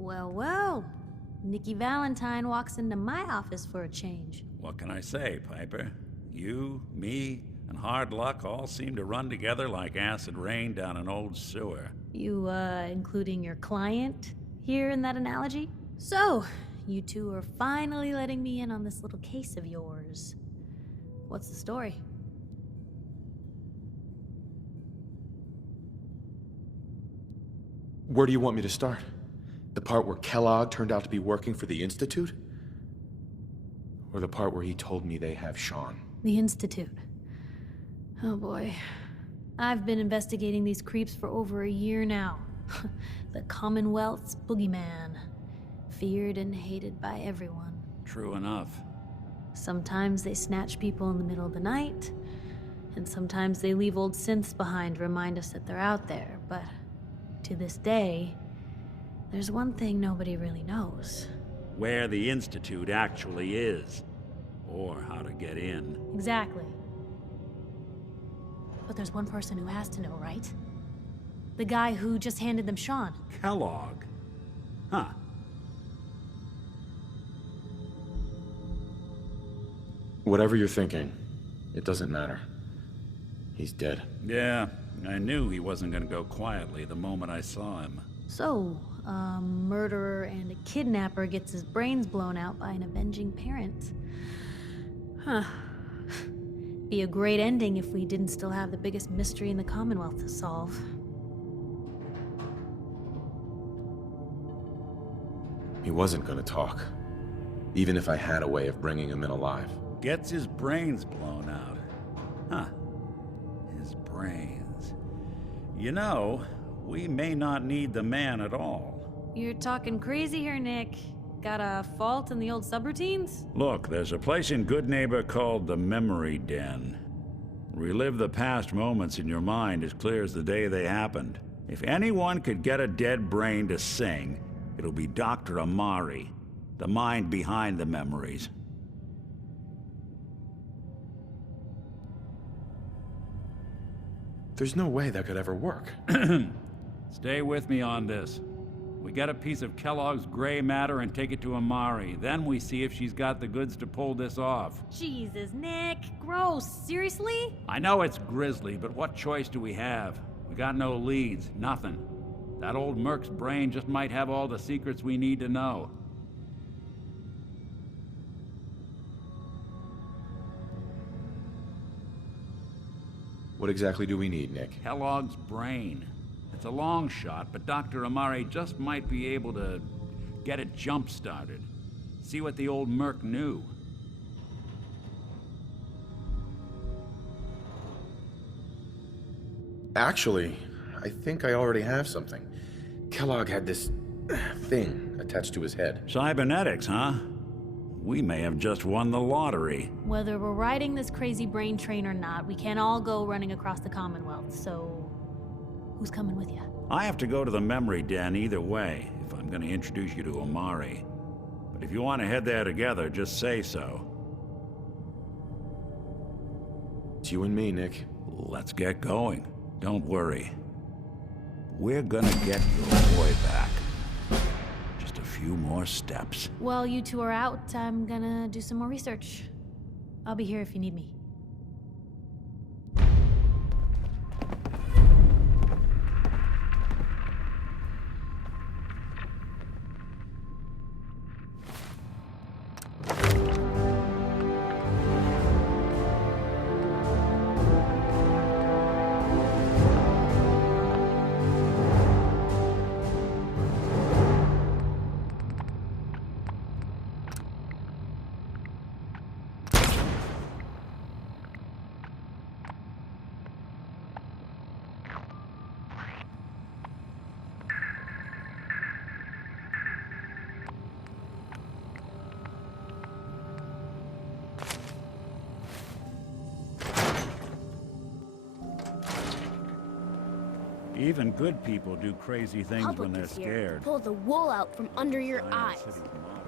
Well, well. Nikki Valentine walks into my office for a change. What can I say, Piper? You, me, and hard luck all seem to run together like acid rain down an old sewer. You, including your client here in that analogy? So, you two are finally letting me in on this little case of yours. What's the story? Where do you want me to start? The part where Kellogg turned out to be working for the Institute? Or the part where he told me they have Sean? The Institute. Oh boy. I've been investigating these creeps for over a year now. The Commonwealth's boogeyman. Feared and hated by everyone. True enough. Sometimes they snatch people in the middle of the night, and sometimes they leave old synths behind to remind us that they're out there, but to this day, there's one thing nobody really knows. Where the Institute actually is. Or how to get in. Exactly. But there's one person who has to know, right? The guy who just handed them Sean. Kellogg. Huh. Whatever you're thinking, it doesn't matter. He's dead. Yeah, I knew he wasn't gonna go quietly the moment I saw him. So, a murderer and a kidnapper gets his brains blown out by an avenging parent. Huh. Be a great ending if we didn't still have the biggest mystery in the Commonwealth to solve. He wasn't gonna talk. Even if I had a way of bringing him in alive. Gets his brains blown out. Huh. His brains. You know, we may not need the man at all. You're talking crazy here, Nick. Got a fault in the old subroutines? Look, there's a place in Goodneighbor called the Memory Den. Relive the past moments in your mind as clear as the day they happened. If anyone could get a dead brain to sing, it'll be Dr. Amari, the mind behind the memories. There's no way that could ever work. Stay with me on this. We get a piece of Kellogg's gray matter and take it to Amari. Then we see if she's got the goods to pull this off. Jesus, Nick. Gross. Seriously? I know it's grisly, but what choice do we have? We got no leads, nothing. That old Merc's brain just might have all the secrets we need to know. What exactly do we need, Nick? Kellogg's brain. It's a long shot, but Dr. Amari just might be able to get it jump-started. See what the old Merc knew. Actually, I think I already have something. Kellogg had this thing attached to his head. Cybernetics, huh? We may have just won the lottery. Whether we're riding this crazy brain train or not, we can't all go running across the Commonwealth, so who's coming with you? I have to go to the Memory Den either way, if I'm gonna introduce you to Amari. But if you want to head there together, just say so. It's you and me, Nick. Let's get going. Don't worry. We're gonna get your boy back. Just a few more steps. While you two are out, I'm gonna do some more research. I'll be here if you need me. Even good people do crazy things when Public they're is here. scared. Pull the wool out from under your Zion eyes. City's motto.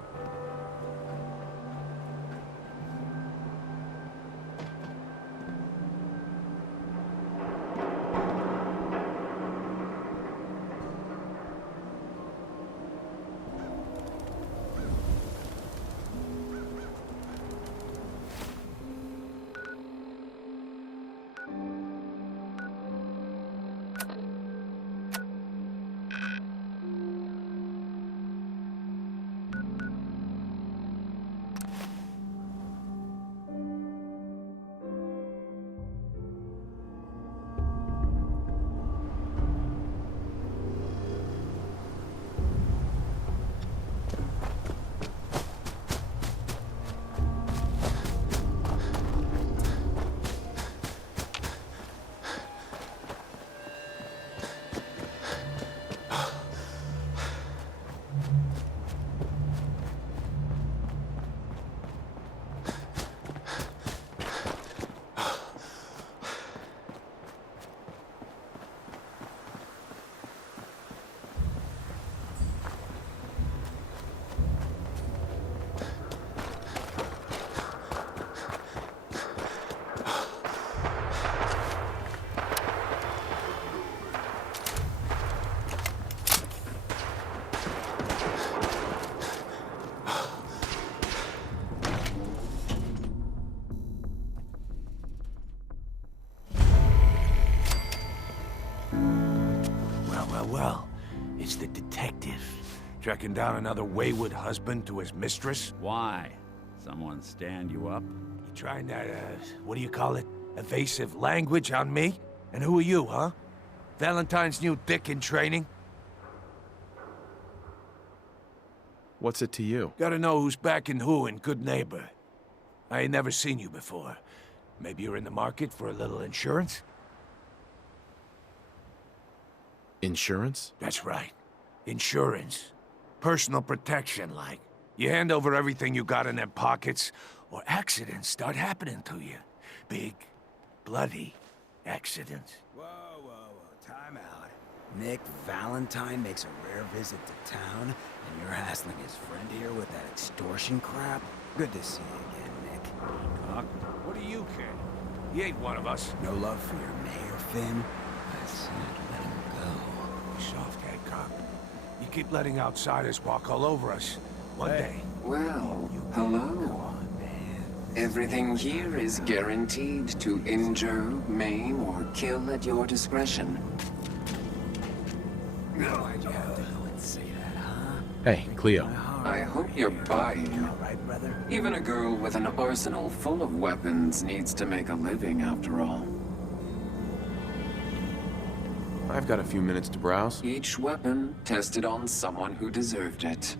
He's the detective. Tracking down another wayward husband to his mistress. Why? Someone stand you up? You trying that, what do you call it? Evasive language on me? And who are you, huh? Valentine's new dick in training? What's it to you? Gotta know who's backing who in Good Neighbor. I ain't never seen you before. Maybe you're in the market for a little insurance? Insurance? That's right. Insurance. Personal protection, like. You hand over everything you got in them pockets, or accidents start happening to you. Big, bloody accidents. Whoa, whoa, whoa, time out. Nick Valentine makes a rare visit to town, and you're hassling his friend here with that extortion crap? Good to see you again, Nick. Huh? What do you care? He ain't one of us. No love for your mayor, Finn? I said let him go. Soft head cop. You keep letting outsiders walk all over us. One day. Well, Come hello. on, man. Everything here is guaranteed to injure, maim, or kill at your discretion. Why'd you have to go and say that, huh? Hey, Cleo. I hope you're buying. All right, brother? Even a girl with an arsenal full of weapons needs to make a living after all. I've got a few minutes to browse. Each weapon tested on someone who deserved it.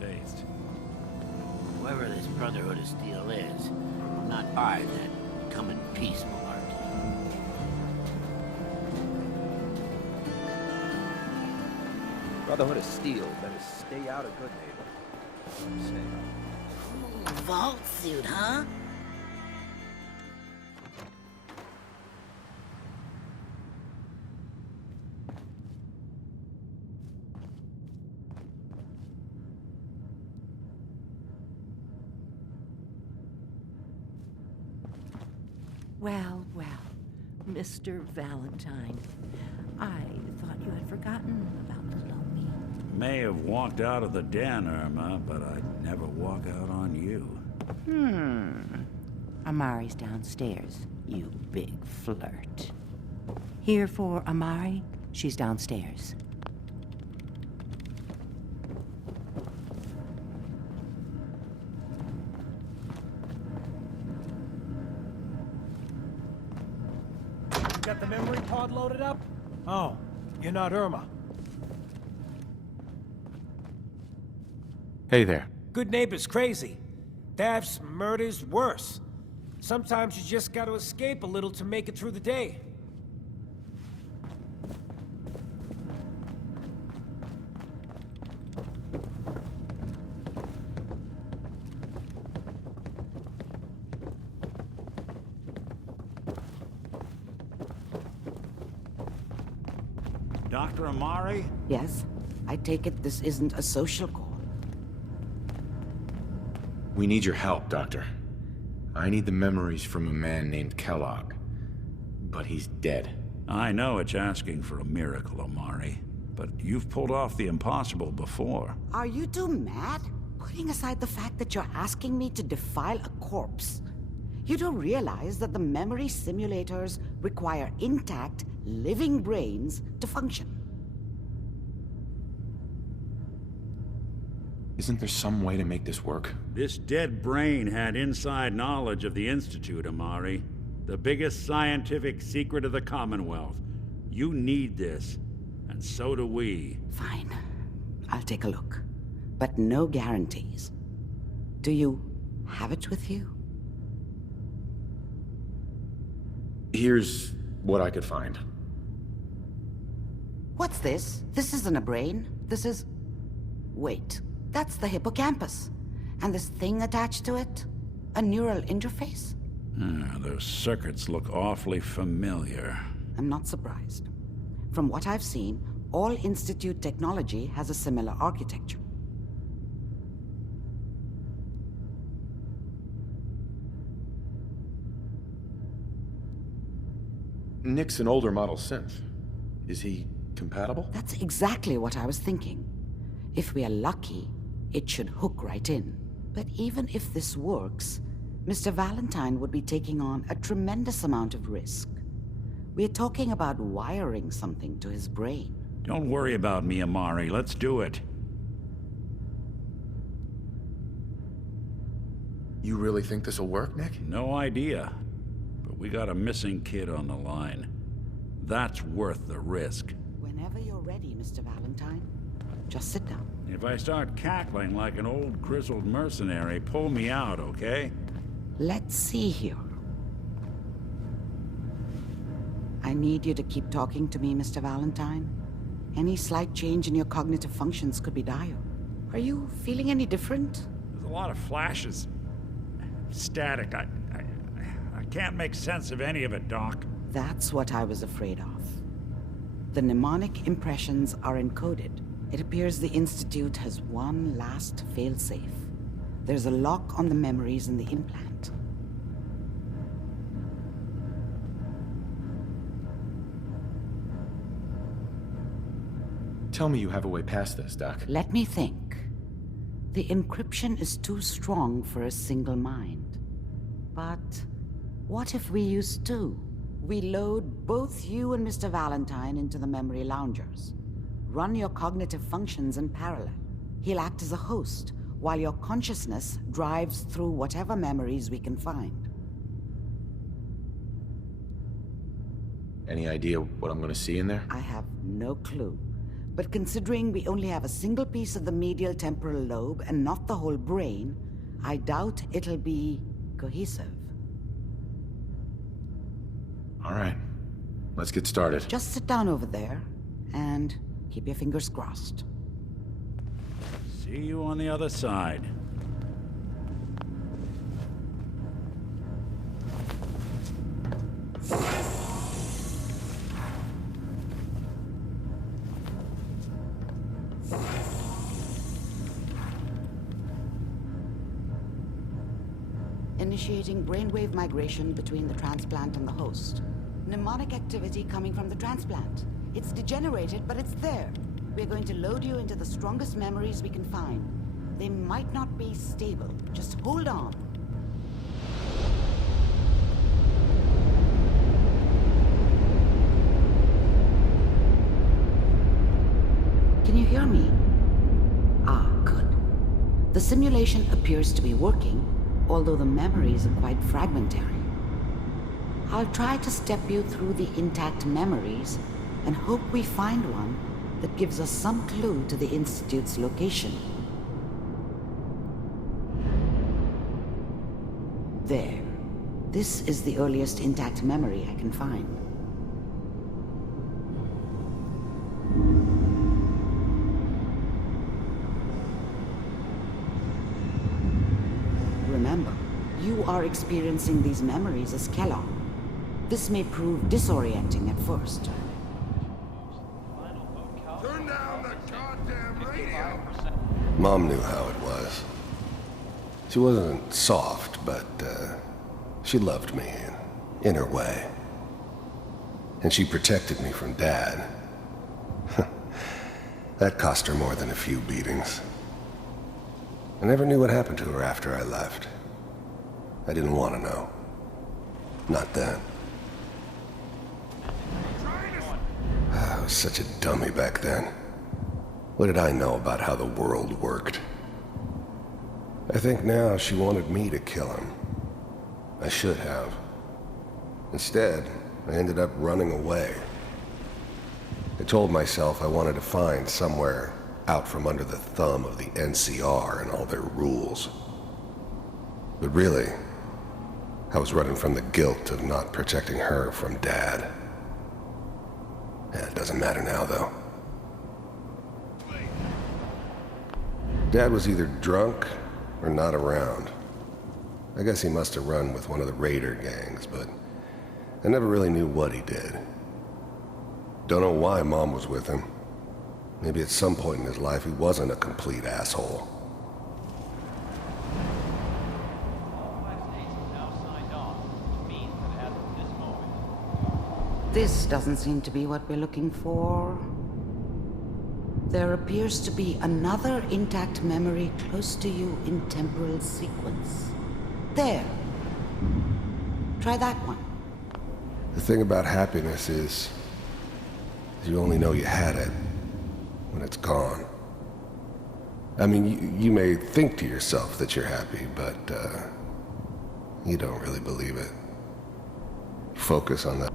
taste. Whoever this Brotherhood of Steel is, I'm not buying that come in peace malarkey. Brotherhood of Steel better stay out of Good Neighbor. Stay out. Vault suit, huh? Well, well, Mr. Valentine. I thought you had forgotten about Lomi. May have walked out of the den, Irma, but I'd never walk out on you. Amari's downstairs, you big flirt. Here for Amari, she's downstairs. Got the memory pod loaded up? Oh, you're not Irma. Hey there. Good Neighbor's crazy. Thefts, murders, worse. Sometimes you just gotta escape a little to make it through the day. Dr. Amari? Yes? I take it this isn't a social call. We need your help, Doctor. I need the memories from a man named Kellogg. But he's dead. I know it's asking for a miracle, Amari, but you've pulled off the impossible before. Are you two mad? Putting aside the fact that you're asking me to defile a corpse, you do realize that the memory simulators require intact, living brains to function. Isn't there some way to make this work? This dead brain had inside knowledge of the Institute, Amari. The biggest scientific secret of the Commonwealth. You need this, and so do we. Fine. I'll take a look. But no guarantees. Do you have it with you? Here's what I could find. What's this? This isn't a brain. This is... Wait. That's the hippocampus. And this thing attached to it? A neural interface? Those circuits look awfully familiar. I'm not surprised. From what I've seen, all Institute technology has a similar architecture. Nick's an older model synth. Is he compatible? That's exactly what I was thinking. If we are lucky, it should hook right in. But even if this works, Mr. Valentine would be taking on a tremendous amount of risk. We're talking about wiring something to his brain. Don't worry about me, Amari. Let's do it. You really think this'll work, Nick? No idea. But we got a missing kid on the line. That's worth the risk. Whenever you're ready, Mr. Valentine, just sit down. If I start cackling like an old grizzled mercenary, pull me out, okay? Let's see here. I need you to keep talking to me, Mr. Valentine. Any slight change in your cognitive functions could be dire. Are you feeling any different? There's a lot of flashes. Static. I can't make sense of any of it, Doc. That's what I was afraid of. The mnemonic impressions are encoded. It appears the Institute has one last failsafe. There's a lock on the memories in the implant. Tell me you have a way past this, Doc. Let me think. The encryption is too strong for a single mind. But what if we use two? We load both you and Mr. Valentine into the memory loungers. Run your cognitive functions in parallel. He'll act as a host, while your consciousness drives through whatever memories we can find. Any idea what I'm gonna see in there? I have no clue. But considering we only have a single piece of the medial temporal lobe and not the whole brain, I doubt it'll be cohesive. All right. Let's get started. Just sit down over there and keep your fingers crossed. See you on the other side. Initiating brainwave migration between the transplant and the host. Mnemonic activity coming from the transplant. It's degenerated, but it's there. We're going to load you into the strongest memories we can find. They might not be stable. Just hold on. Can you hear me? Ah, good. The simulation appears to be working, although the memories are quite fragmentary. I'll try to step you through the intact memories and hope we find one that gives us some clue to the Institute's location. There. This is the earliest intact memory I can find. Remember, you are experiencing these memories as Kellogg. This may prove disorienting at first. Turn down the goddamn radio! Mom knew how it was. She wasn't soft, but she loved me in her way. And she protected me from Dad. That cost her more than a few beatings. I never knew what happened to her after I left. I didn't want to know. Not then. I was such a dummy back then. What did I know about how the world worked? I think now she wanted me to kill him. I should have. Instead, I ended up running away. I told myself I wanted to find somewhere out from under the thumb of the NCR and all their rules. But really, I was running from the guilt of not protecting her from Dad. It doesn't matter now, though. Dad was either drunk or not around. I guess he must have run with one of the raider gangs, but I never really knew what he did. Don't know why Mom was with him. Maybe at some point in his life he wasn't a complete asshole. This doesn't seem to be what we're looking for. There appears to be another intact memory close to you in temporal sequence. There. Try that one. The thing about happiness is you only know you had it when it's gone. I mean, you may think to yourself that you're happy, but you don't really believe it. Focus on that.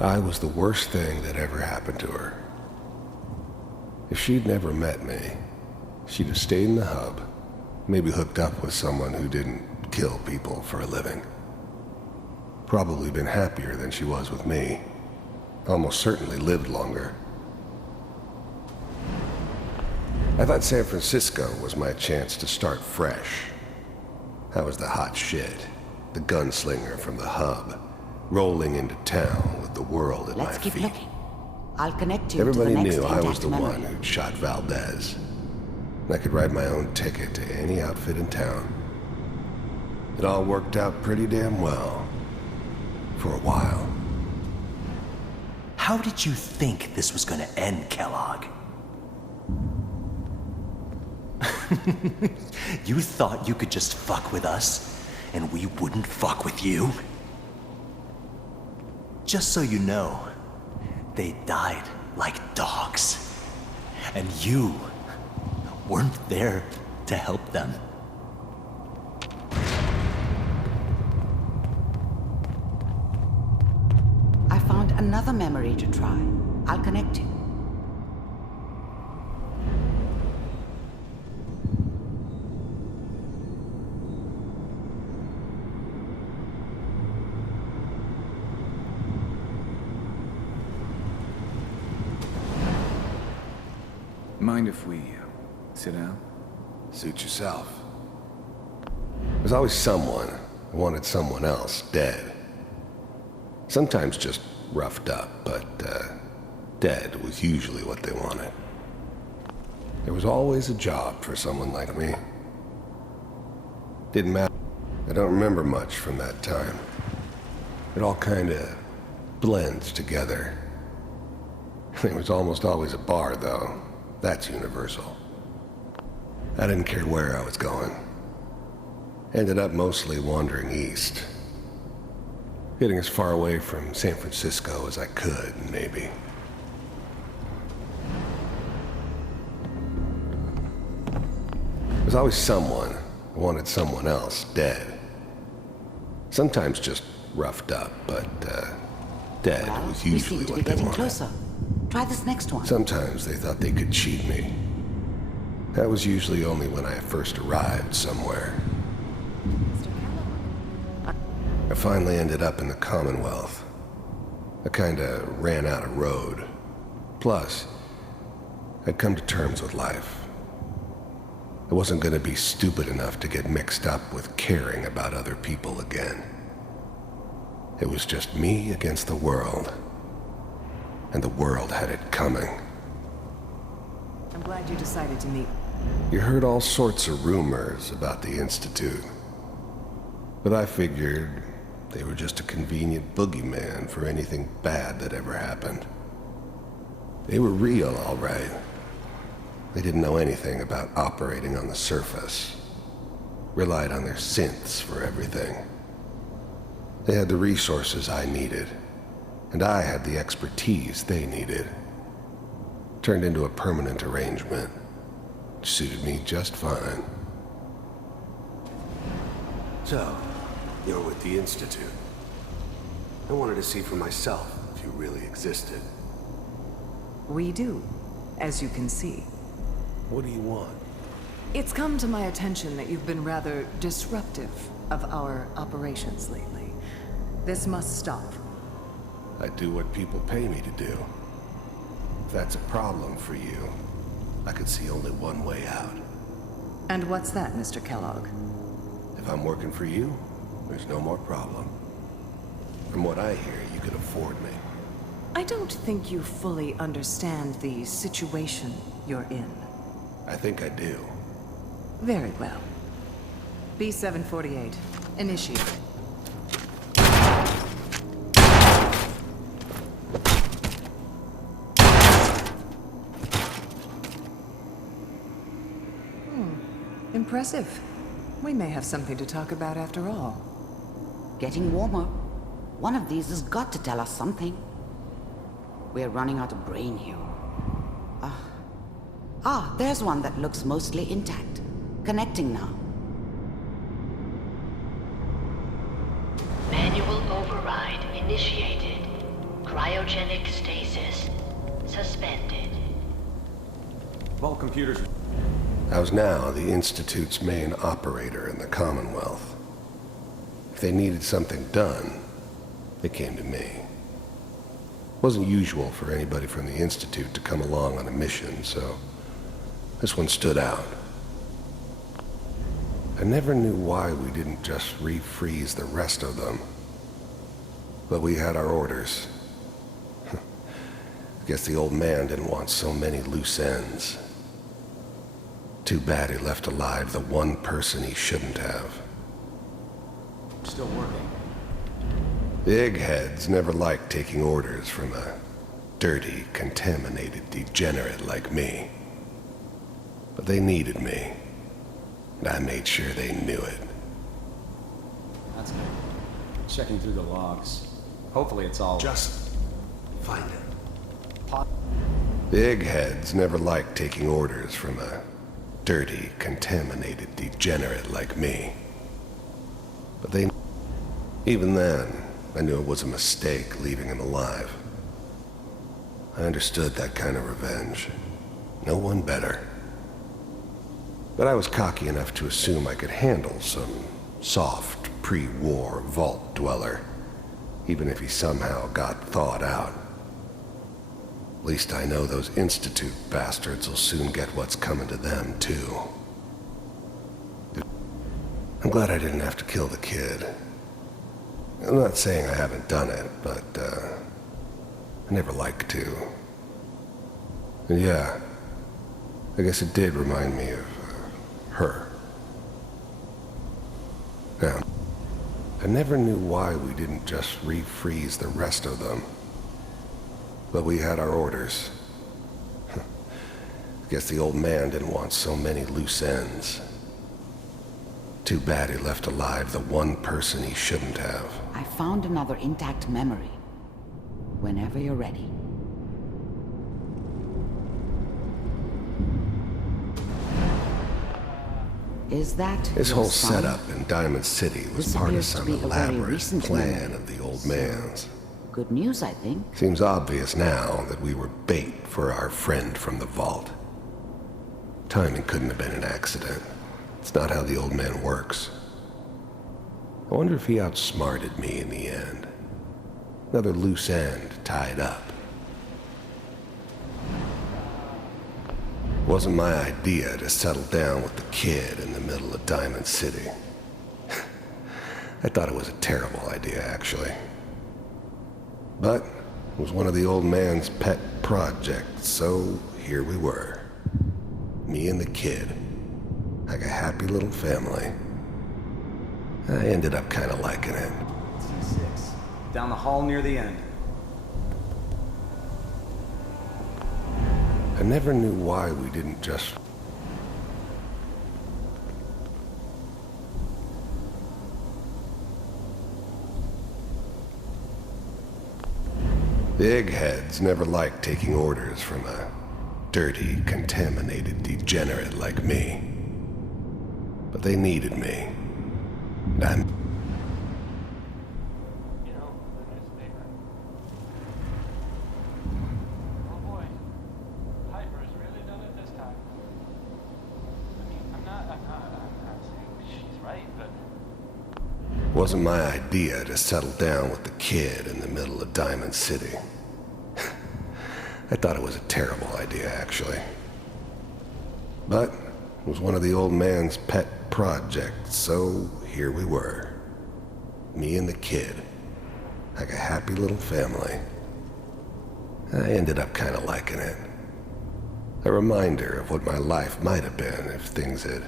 I was the worst thing that ever happened to her. If she'd never met me, she'd have stayed in the hub, maybe hooked up with someone who didn't kill people for a living. Probably been happier than she was with me. Almost certainly lived longer. I thought San Francisco was my chance to start fresh. I was the hot shit, the gunslinger from the hub, rolling into town with the world at my feet. Let's keep looking. I'll connect you Everybody to the next knew I was the memory. one who'd shot Valdez. And I could write my own ticket to any outfit in town. It all worked out pretty damn well. For a while. How did you think this was gonna end, Kellogg? You thought you could just fuck with us, and we wouldn't fuck with you? Just so you know, they died like dogs. And you weren't there to help them. I found another memory to try. I'll connect you. Mind if we sit down? Suit yourself. There's always someone who wanted someone else dead. Sometimes just roughed up, but dead was usually what they wanted. There was always a job for someone like me. Didn't matter. I don't remember much from that time. It all kinda blends together. There was almost always a bar, though. That's universal. I didn't care where I was going. Ended up mostly wandering east. Getting as far away from San Francisco as I could, maybe. There's always someone who wanted someone else dead. Sometimes just roughed up, but dead was usually what they wanted. Closer. Try this next one. Sometimes they thought they could cheat me. That was usually only when I first arrived somewhere. I finally ended up in the Commonwealth. I kinda ran out of road. Plus, I'd come to terms with life. I wasn't gonna be stupid enough to get mixed up with caring about other people again. It was just me against the world. And the world had it coming. I'm glad you decided to meet. You heard all sorts of rumors about the Institute. But I figured they were just a convenient boogeyman for anything bad that ever happened. They were real, all right. They didn't know anything about operating on the surface. Relied on their synths for everything. They had the resources I needed, and I had the expertise they needed. Turned into a permanent arrangement. Suited me just fine. So, you're with the Institute. I wanted to see for myself if you really existed. We do, as you can see. What do you want? It's come to my attention that you've been rather disruptive of our operations lately. This must stop. I do what people pay me to do. If that's a problem for you, I could see only one way out. And what's that, Mr. Kellogg? If I'm working for you, there's no more problem. From what I hear, you could afford me. I don't think you fully understand the situation you're in. I think I do. Very well. B-748, initiate. Impressive. We may have something to talk about after all. Getting warmer. One of these has got to tell us something. We're running out of brain here. There's one that looks mostly intact. Connecting now. Manual override initiated. Cryogenic stasis suspended. Vault computers. I was now the Institute's main operator in the Commonwealth. If they needed something done, they came to me. It wasn't usual for anybody from the Institute to come along on a mission, so this one stood out. I never knew why we didn't just refreeze the rest of them. But we had our orders. I guess the old man didn't want so many loose ends. Too bad he left alive the one person he shouldn't have. Still working. The eggheads never liked taking orders from a dirty, contaminated degenerate like me. But they needed me, and I made sure they knew it. That's good. Checking through the logs. Hopefully it's all... Just find it. The eggheads never liked taking orders from a dirty, contaminated degenerate like me. But they... Even then, I knew it was a mistake leaving him alive. I understood that kind of revenge. No one better. But I was cocky enough to assume I could handle some soft, pre-war vault dweller, even if he somehow got thawed out. At least I know those Institute bastards will soon get what's coming to them, too. I'm glad I didn't have to kill the kid. I'm not saying I haven't done it, but, I never liked to. And yeah, I guess it did remind me of, her. Now, I never knew why we didn't just refreeze the rest of them. But we had our orders. I guess the old man didn't want so many loose ends. Too bad he left alive the one person he shouldn't have. I found another intact memory. Whenever you're ready. Is that This your whole son? setup in Diamond City was This part of appears to some be a very elaborate recent plan memory. of the old man's. Good news, I think. Seems obvious now that we were bait for our friend from the vault. Timing couldn't have been an accident. It's not how the old man works. I wonder if he outsmarted me in the end. Another loose end tied up. It wasn't my idea to settle down with the kid in the middle of Diamond City. I thought it was a terrible idea, actually. But it was one of the old man's pet projects, so here we were. Me and the kid. Like a happy little family. I ended up kind of liking it. T6. Down the hall near the end. I never knew why we didn't just... The eggheads never liked taking orders from a dirty, contaminated degenerate like me. But they needed me. And I'm... Wasn't my idea to settle down with the kid in the middle of Diamond City. I thought it was a terrible idea, actually. But it was one of the old man's pet projects, so here we were. Me and the kid. Like a happy little family. I ended up kind of liking it. A reminder of what my life might have been if things had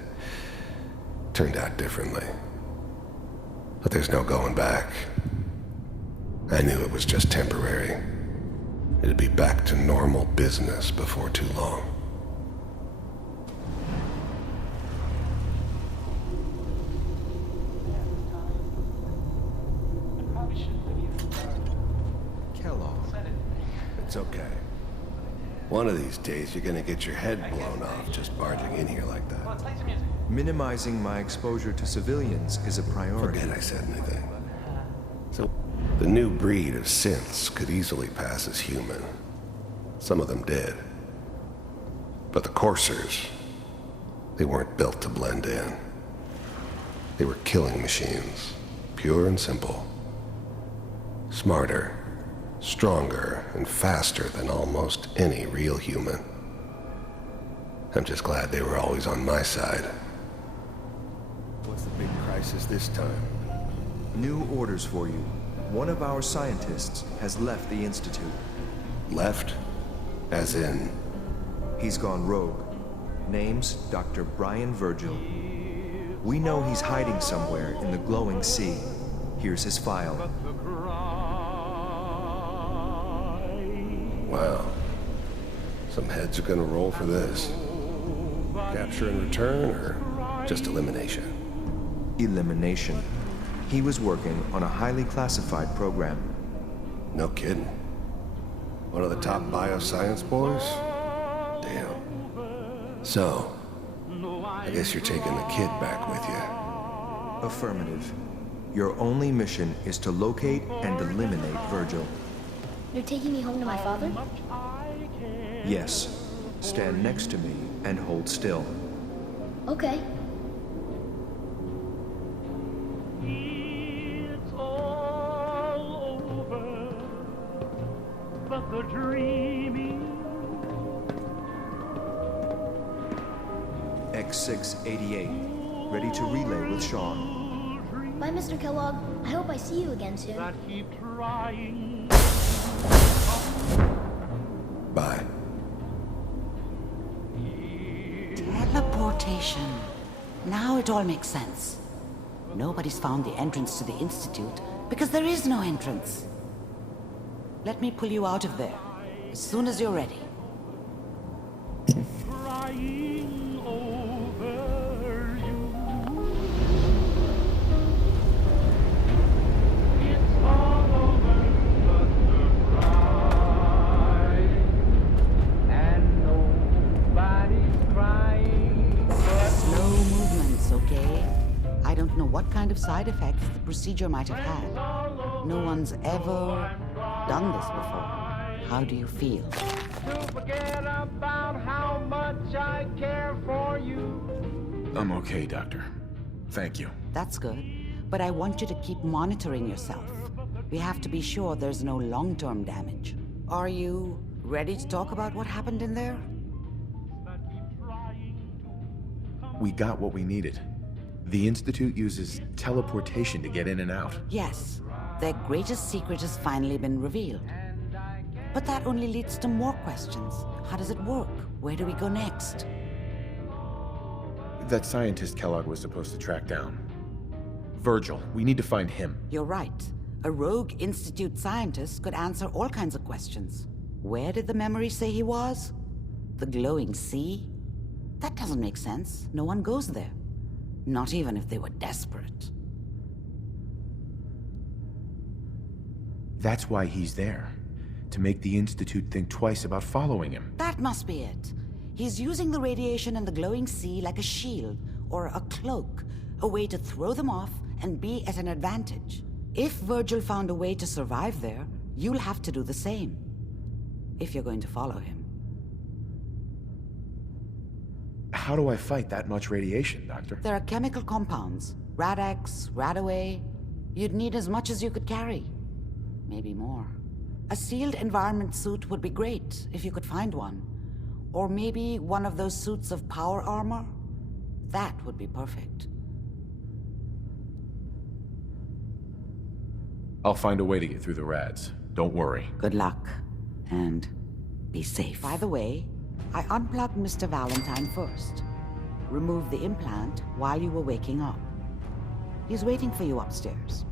turned out differently. But there's no going back. I knew it was just temporary. It'd be back to normal business before too long. Kellogg. It's okay. One of these days, you're gonna get your head blown off just barging in here like that. Minimizing my exposure to civilians is a priority. Forget I said anything. So, the new breed of synths could easily pass as human. Some of them did. But the coursers, they weren't built to blend in. They were killing machines, pure and simple. Smarter, stronger, and faster than almost any real human. I'm just glad they were always on my side. What's the big crisis this time? New orders for you. One of our scientists has left the Institute. Left? As in? He's gone rogue. Name's Dr. Brian Virgil. We know he's hiding somewhere in the glowing sea. Here's his file. Wow. Some heads are gonna roll for this. Capture and return, or just elimination? Elimination. He was working on a highly classified program. No kidding. One of the top bioscience boys? Damn. So, I guess you're taking the kid back with you. Affirmative. Your only mission is to locate and eliminate Virgil. You're taking me home to my father? Yes. Stand next to me and hold still. Okay. It's all over, but the dreaming X688, ready to relay with Sean. Bye, Mr. Kellogg. I hope I see you again soon. Bye. Teleportation. Now it all makes sense. Nobody's found the entrance to the Institute because there is no entrance. Let me pull you out of there as soon as you're ready. What kind of side effects the procedure might have had. No one's ever done this before. How do you feel? I'm okay, Doctor. Thank you. That's good. But I want you to keep monitoring yourself. We have to be sure there's no long-term damage. Are you ready to talk about what happened in there? We got what we needed. The Institute uses teleportation to get in and out. Yes. Their greatest secret has finally been revealed. But that only leads to more questions. How does it work? Where do we go next? That scientist Kellogg was supposed to track down. Virgil, we need to find him. You're right. A rogue Institute scientist could answer all kinds of questions. Where did the memory say he was? The glowing sea? That doesn't make sense. No one goes there. Not even if they were desperate. That's why he's there. To make the Institute think twice about following him. That must be it. He's using the radiation in the glowing sea like a shield, or a cloak, a way to throw them off and be at an advantage. If Virgil found a way to survive there, you'll have to do the same. If you're going to follow him. How do I fight that much radiation, Doctor? There are chemical compounds. Rad-X, Radaway. You'd need as much as you could carry. Maybe more. A sealed environment suit would be great, if you could find one. Or maybe one of those suits of power armor? That would be perfect. I'll find a way to get through the rads. Don't worry. Good luck. And be safe. By the way, I unplugged Mr. Valentine first. Removed the implant while you were waking up. He's waiting for you upstairs.